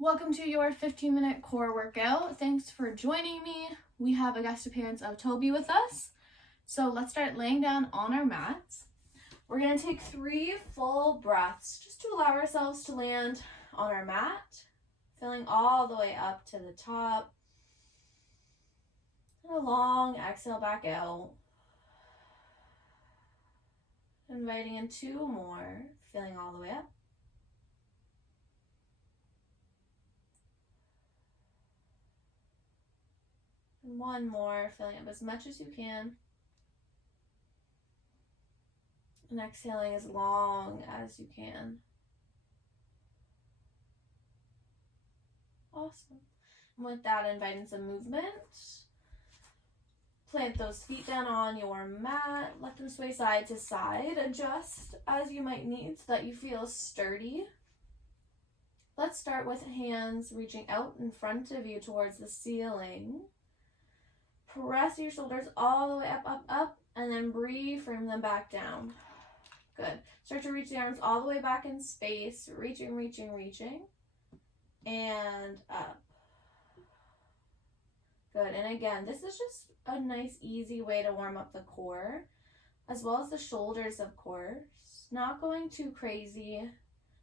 Welcome to your 15-minute core workout. Thanks for joining me. We have a guest appearance of Toby with us. So let's start laying down on our mats. We're going to take 3 full breaths just to allow ourselves to land on our mat, filling all the way up to the top. And a long exhale back out. Inviting in 2 more, filling all the way up. And 1 more, filling up as much as you can. And exhaling as long as you can. Awesome. And with that, inviting some movement. Plant those feet down on your mat. Let them sway side to side. Adjust as you might need so that you feel sturdy. Let's start with hands reaching out in front of you towards the ceiling. Press your shoulders all the way up, up, up, and then reframe them back down. Good. Start to reach the arms all the way back in space. Reaching, reaching, reaching. And up. Good. And again, this is just a nice, easy way to warm up the core, as well as the shoulders, of course. Not going too crazy.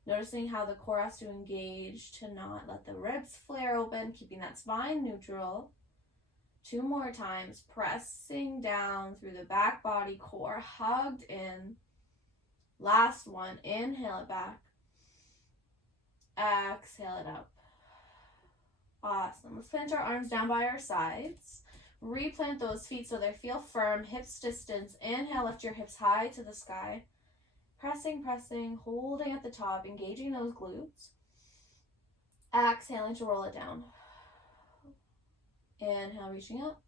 Noticing how the core has to engage to not let the ribs flare open, keeping that spine neutral. 2 more times, pressing down through the back body, core hugged in. Last one, inhale it back. Exhale it up. Awesome. Let's plant our arms down by our sides. Replant those feet so they feel firm, hips distance. Inhale, lift your hips high to the sky. Pressing, pressing, holding at the top, engaging those glutes. Exhaling to roll it down. Inhale, reaching up.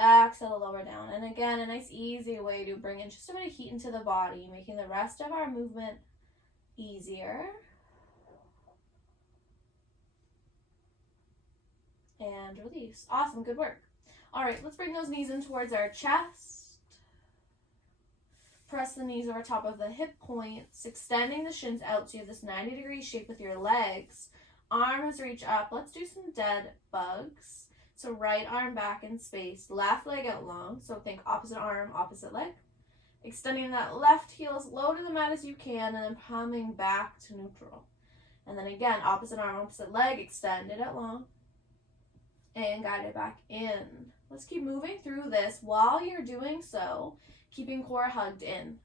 Exhale to lower down. And again, a nice easy way to bring in just a bit of heat into the body, making the rest of our movement easier. And release. Awesome, good work. All right, let's bring those knees in towards our chest. Press the knees over top of the hip points, extending the shins out so you have this 90-degree shape with your legs. Arms reach up. Let's do some dead bugs. So right arm back in space, left leg out long. So think opposite arm, opposite leg. Extending that left heel as low to the mat as you can, and then coming back to neutral. And then again, opposite arm, opposite leg, extend it out long. And guide it back in. Let's keep moving through this while you're doing so, keeping core hugged in.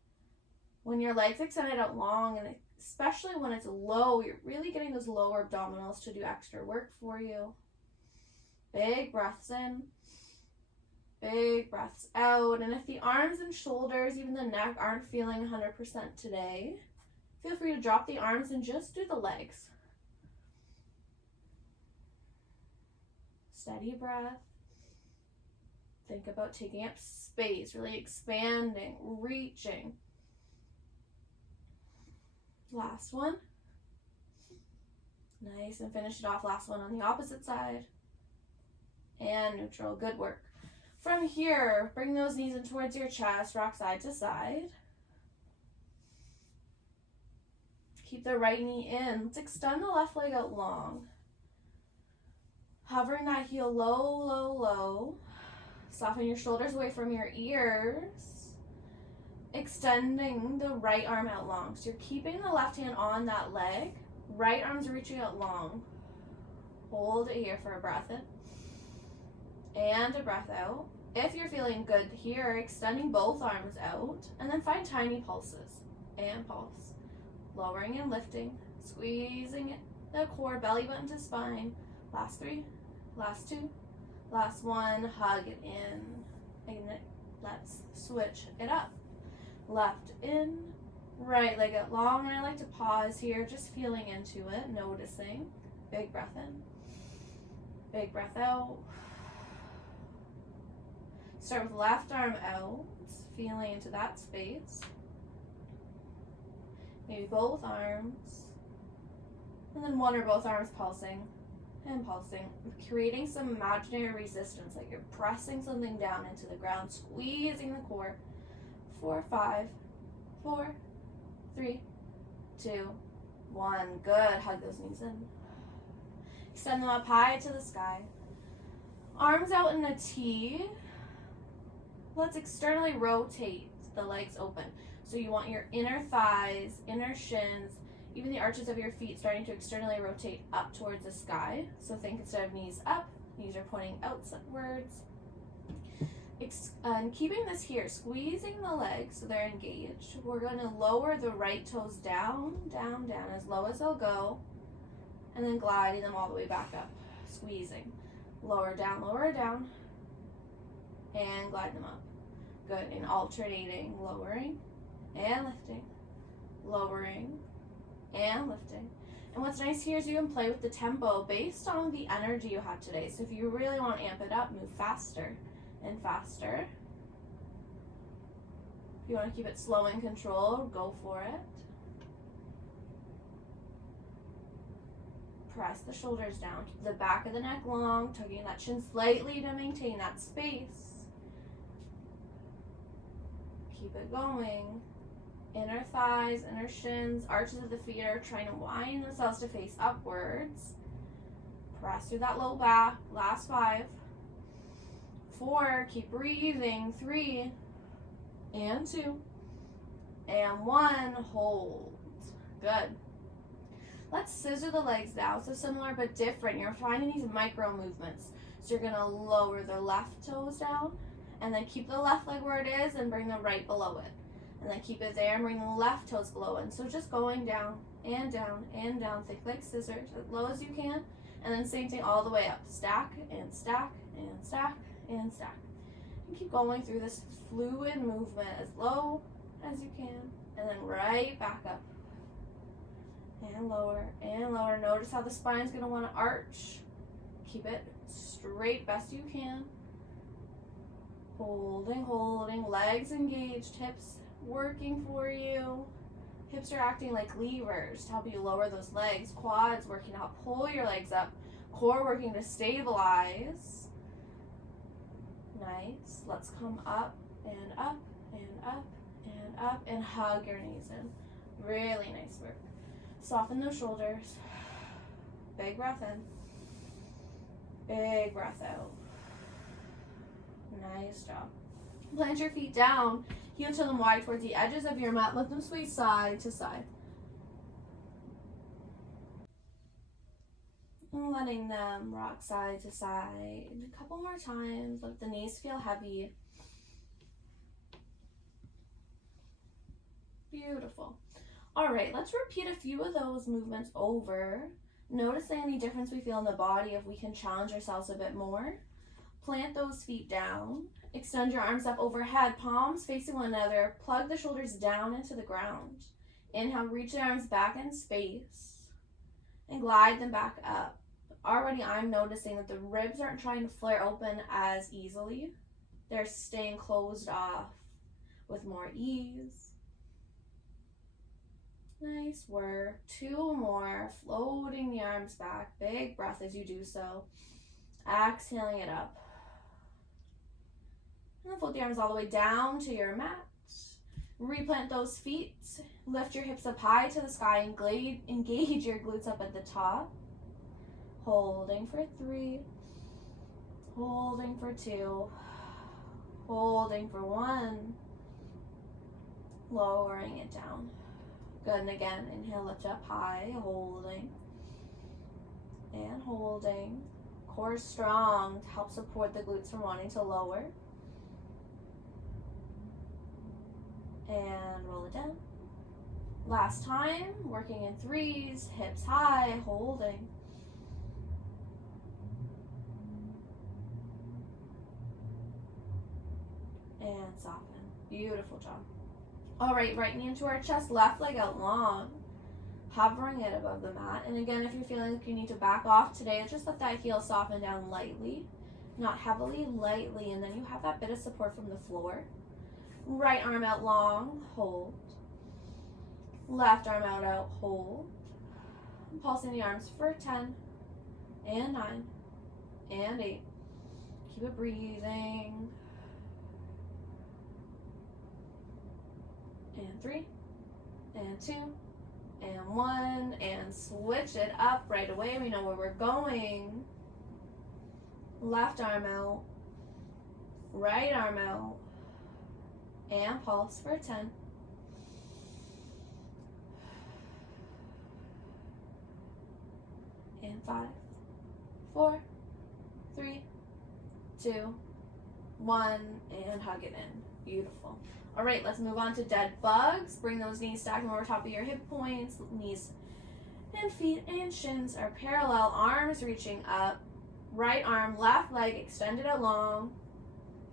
When your legs extended out long, and especially when it's low, you're really getting those lower abdominals to do extra work for you. Big breaths in, big breaths out. And if the arms and shoulders, even the neck, aren't feeling 100% today, feel free to drop the arms and just do the legs. Steady breath. Think about taking up space, really expanding, reaching. Last one. Nice, and finish it off. Last one on the opposite side. And neutral, good work. From here, bring those knees in towards your chest, rock side to side. Keep the right knee in. Let's extend the left leg out long. Hovering that heel low, low, low. Soften your shoulders away from your ears. Extending the right arm out long. So you're keeping the left hand on that leg. Right arm's reaching out long. Hold it here for a breath in. And a breath out. If you're feeling good here, extending both arms out. And then find tiny pulses. And pulse. Lowering and lifting. Squeezing the core, belly button to spine. Last 3. Last 2. Last 1. Hug it in. And let's switch it up. Left in, right leg out long, and I like to pause here, just feeling into it, noticing. Big breath in, big breath out. Start with left arm out, feeling into that space. Maybe both arms, and then one or both arms pulsing and pulsing, creating some imaginary resistance, like you're pressing something down into the ground, squeezing the core. 4, 5, 4, 3, 2, 1. Good. Hug those knees in. Extend them up high to the sky. Arms out in a T. Let's externally rotate the legs open. So you want your inner thighs, inner shins, even the arches of your feet starting to externally rotate up towards the sky. So think instead of knees up, knees are pointing outwards. And keeping this here, squeezing the legs so they're engaged. We're going to lower the right toes down, down, down, as low as they'll go, and then gliding them all the way back up. Squeezing. Lower down, and glide them up. Good. And alternating, lowering and lifting, lowering and lifting. And what's nice here is you can play with the tempo based on the energy you had today. So if you really want to amp it up, move faster and faster. If you want to keep it slow and controlled, go for it. Press the shoulders down. Keep the back of the neck long, tugging that chin slightly to maintain that space. Keep it going. Inner thighs, inner shins, arches of the feet are trying to wind themselves to face upwards. Press through that low back. Last 5. 4. Keep breathing. 3. And 2. And 1. Hold. Good. Let's scissor the legs now. So similar but different. You're finding these micro movements. So you're going to lower the left toes down and then keep the left leg where it is and bring the right below it. And then keep it there and bring the left toes below it. So just going down and down and down. Think like scissors as low as you can. And then same thing all the way up. Stack and stack and stack and stack. And keep going through this fluid movement as low as you can. And then right back up. And lower and lower. Notice how the spine's going to want to arch. Keep it straight best you can. Holding, holding. Legs engaged. Hips working for you. Hips are acting like levers to help you lower those legs. Quads working to help pull your legs up. Core working to stabilize. Nice. Let's come up and up and up and up and hug your knees in. Really nice work. Soften those shoulders. Big breath in. Big breath out. Nice job. Plant your feet down. Heel to them wide towards the edges of your mat. Let them sway side to side. And letting them rock side to side. A couple more times. Let the knees feel heavy. Beautiful. All right, let's repeat a few of those movements over. Noticing any difference we feel in the body if we can challenge ourselves a bit more. Plant those feet down. Extend your arms up overhead, palms facing one another. Plug the shoulders down into the ground. Inhale, reach the arms back in space and glide them back up. Already I'm noticing that the ribs aren't trying to flare open as easily. They're staying closed off with more ease. Nice work. 2 more. Floating the arms back. Big breath as you do so. Exhaling it up. And then float the arms all the way down to your mat. Replant those feet. Lift your hips up high to the sky and engage your glutes up at the top. Holding for 3. Holding for 2. Holding for 1. Lowering it down. Good, and again, inhale, lift up high, holding, and holding. Core strong to help support the glutes from wanting to lower. And roll it down. Last time, working in 3s, hips high, holding. And soften. Beautiful job. All right, right knee into our chest, left leg out long, hovering it above the mat. And again, if you're feeling like you need to back off today, just let that heel soften down lightly, not heavily, lightly, and then you have that bit of support from the floor. Right arm out long, hold. Left arm out, hold. Pulsing the arms for 10, and 9, and 8. Keep it breathing. And 3, and 2, and 1, and switch it up right away. We know where we're going. Left arm out, right arm out, and pulse for 10. And 5, 4, 3, 2, 1, and hug it in. Beautiful. All right, let's move on to dead bugs. Bring those knees stacking over top of your hip points. Knees and feet and shins are parallel. Arms reaching up. Right arm, left leg extended out long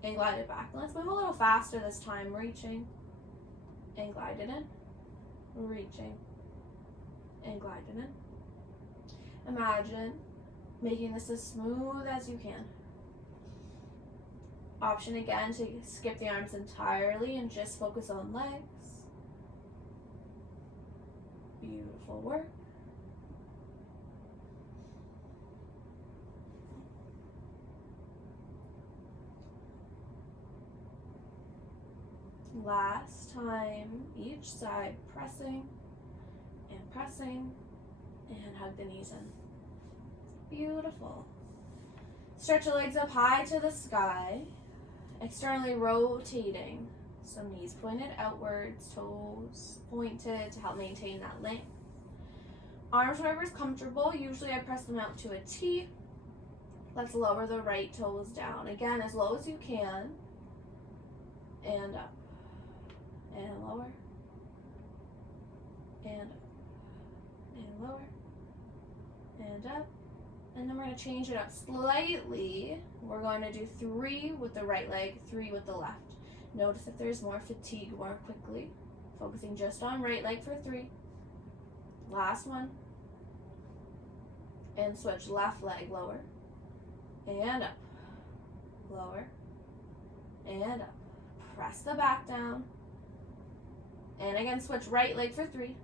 and glide it back. Let's move a little faster this time. Reaching and glide it in. Reaching and glide it in. Imagine making this as smooth as you can. Option again to skip the arms entirely and just focus on legs. Beautiful work. Last time, each side, pressing and hug the knees in. Beautiful. Stretch the legs up high to the sky, externally rotating. So knees pointed outwards, toes pointed to help maintain that length. Arms wherever is comfortable. Usually I press them out to a T. Let's lower the right toes down. Again, as low as you can. And up. And lower. And up. And lower. And up. And then we're going to change it up slightly. We're going to do 3 with the right leg, 3 with the left. Notice if there's more fatigue more quickly. Focusing just on right leg for 3. Last one. And switch left leg lower. And up. Lower. And up. Press the back down. And again, switch right leg for 3.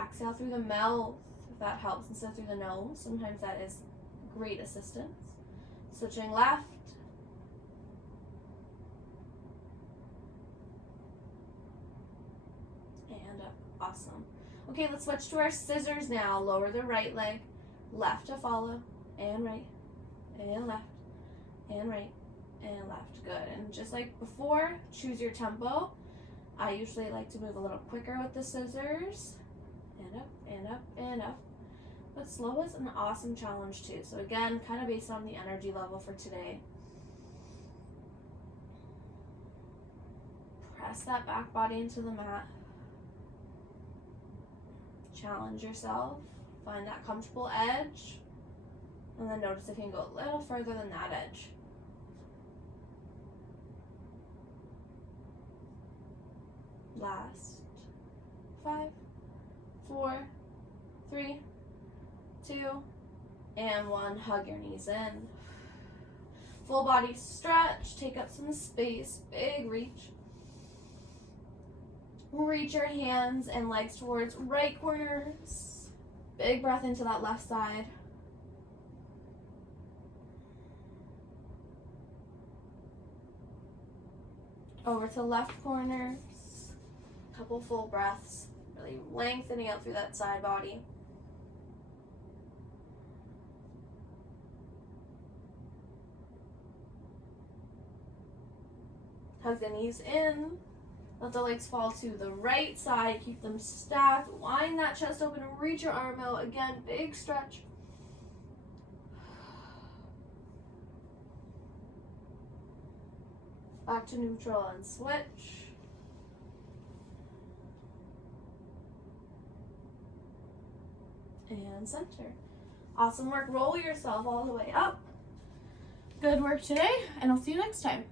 Exhale through the mouth, if that helps, instead of through the nose. Sometimes that is great assistance. Switching left. And up. Awesome. Okay, let's switch to our scissors now. Lower the right leg. Left to follow. And right. And left. And right. And left. Good. And just like before, choose your tempo. I usually like to move a little quicker with the scissors. And up, and up, and up. But slow is an awesome challenge too. So again, kind of based on the energy level for today. Press that back body into the mat. Challenge yourself. Find that comfortable edge. And then notice if you can go a little further than that edge. Last 5, 4, 3, 2, and 1. Hug your knees in. Full body stretch. Take up some space. Big reach. Reach your hands and legs towards right corners. Big breath into that left side. Over to left corners. Couple full breaths, really lengthening out through that side body. Hug the knees in. Let the legs fall to the right side. Keep them stacked. Wind that chest open and reach your arm out. Again, big stretch. Back to neutral and switch. And center. Awesome work. Roll yourself all the way up. Good work today, and I'll see you next time.